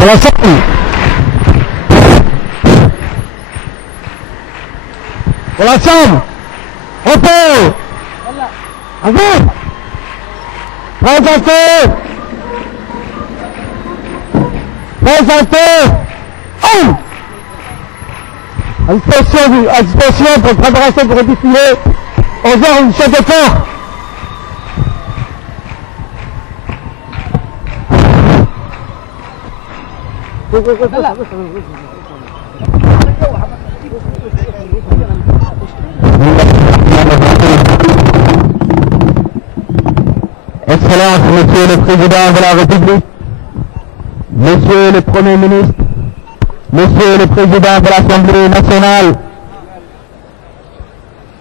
Pour l'ensemble. Pour l'ensemble. Repos. À vous. Présentez. Présentez. Oh. À disposition pour préparation pour le défilé. 11h, une chef de corps. Excellence, Monsieur le Président de la République, Monsieur le Premier ministre, Monsieur le Président de l'Assemblée nationale,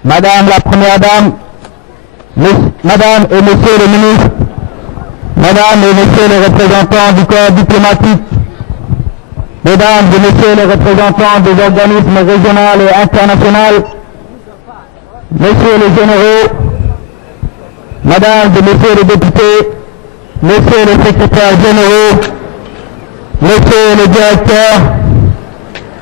Madame la Première Dame, Madame et Monsieur le ministre, Madame et Messieurs les représentants du corps diplomatique, Mesdames et Messieurs les représentants des organismes régionaux et internationaux, Messieurs les généraux, Mesdames et Messieurs les députés, Messieurs les secrétaires généraux, Messieurs les directeurs,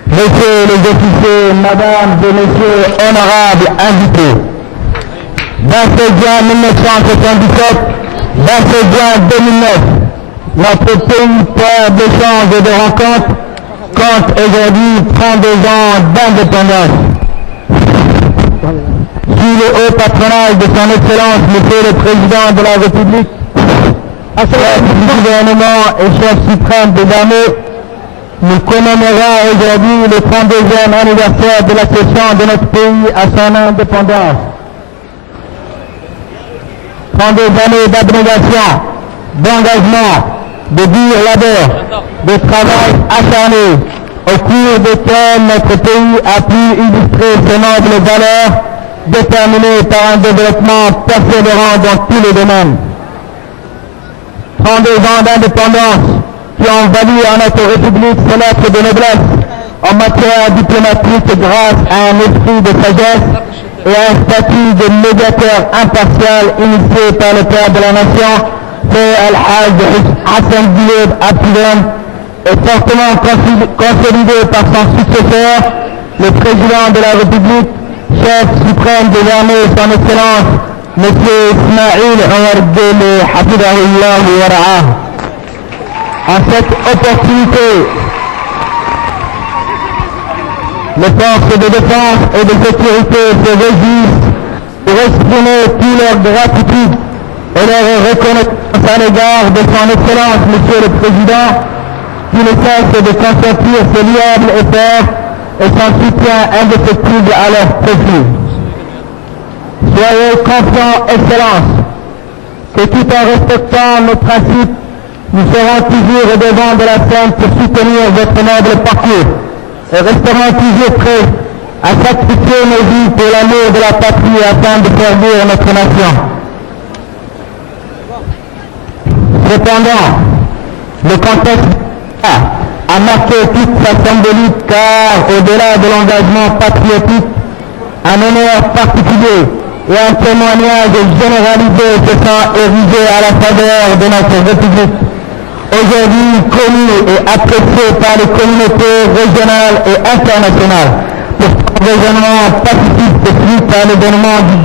Messieurs les officiers, Mesdames et Messieurs honorables invités. 27 juin 1977, 27 juin 2009, notre pays perd d'échanges et de rencontres compte aujourd'hui 32 ans d'indépendance. Sous le haut patronage de son Excellence, Monsieur le Président de la République, chef du gouvernement et chef suprême des armées, nous commémorons aujourd'hui le 32e anniversaire de l'accession de notre pays à son indépendance. 32 années d'abnégation, d'engagement, de dur labeur, de travail acharné, au cours desquels notre pays a pu illustrer ses nobles valeurs, déterminées par un développement persévérant dans tous les domaines. 32 ans d'indépendance qui ont valu à notre République ses lettres de noblesse en matière diplomatique grâce à un esprit de sagesse et à un statut de médiateur impartial initié par le père de la nation, Père Al-Hajj Hassan Diab Abdullah, est fortement consolidé par son successeur, le président de la République, chef suprême des armées, son Excellence, M. Ismaïl Omar Guelleh, Hafidahullah wa Ra'ah. À cette opportunité, les forces de défense et de sécurité se réjouissent pour exprimer toute leur gratitude et leur reconnaissance à l'égard de son Excellence, Monsieur le Président, qui ne cesse de consentir ses louables efforts et son soutien indéfectible à leur profit. Soyez confiants, Excellence, que tout en respectant nos principes, nous serons toujours au devant de la scène pour soutenir votre noble parcours et resterons toujours prêts à sacrifier nos vies pour l'amour de la patrie afin de servir notre nation. Cependant, le contexte a marqué toute sa symbolique car au-delà de l'engagement patriotique, un honneur particulier et un témoignage généralisé se sont érigés à la faveur de notre République, aujourd'hui connu et apprécié par les communautés régionales et internationales pour son rayonnement pacifique suite à l'événement du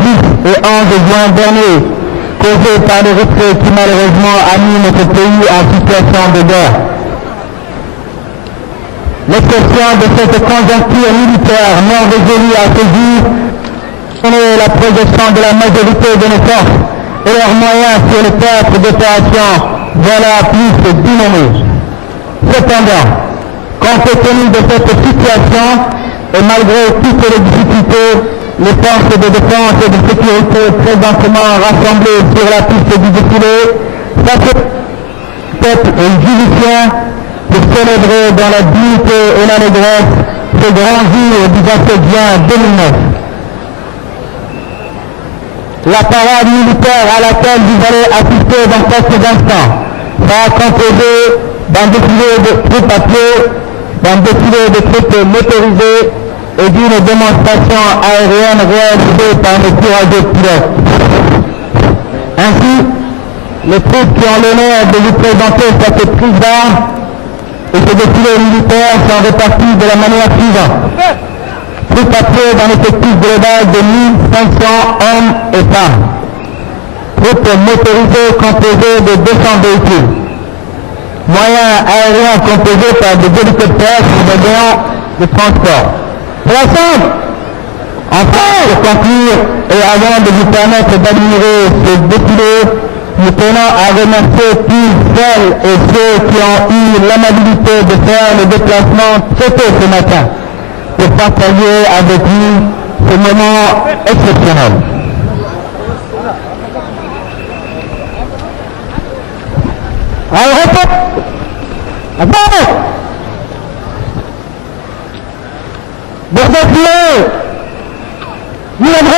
10 et 11 juin dernier, causé par les retraits qui malheureusement a mis notre pays en situation de guerre. L'exception de cette conjoncture militaire non résolue à ce jour est la projection de la majorité de nos forces et leurs moyens sur le théâtre d'opération, voilà plus dynamique. Cependant, compte tenu de cette situation et malgré toutes les difficultés, les forces de défense et de sécurité présentement rassemblées sur la piste du défilé s'acceptent judiciaire pour célébrer dans la dignité et l'allégresse ce grand jour du 27 juin 2009. La parade militaire à laquelle vous allez assister dans quelques instants sera composée d'un défilé de troupes à pied, d'un défilé de troupes motorisées et d'une démonstration aérienne réalisée par nos courageux pilotes. Ainsi, les troupes qui ont l'honneur de vous présenter cette prise d'armes et ces défilés militaires sont répartis de la manière suivante. Troupes à pied d'un effectif global de 1500 hommes et femmes. Troupes motorisées composées de 200 véhicules. Moyens aériens composés par des hélicoptères et des avions de transport. Enfin, pour conclure, et avant de vous permettre d'admirer ce défilé, nous tenons à remercier tous celles et ceux qui ont eu l'amabilité de faire le déplacement très tôt ce matin pour partager avec nous ce moment exceptionnel. Alors, répète. Vous êtes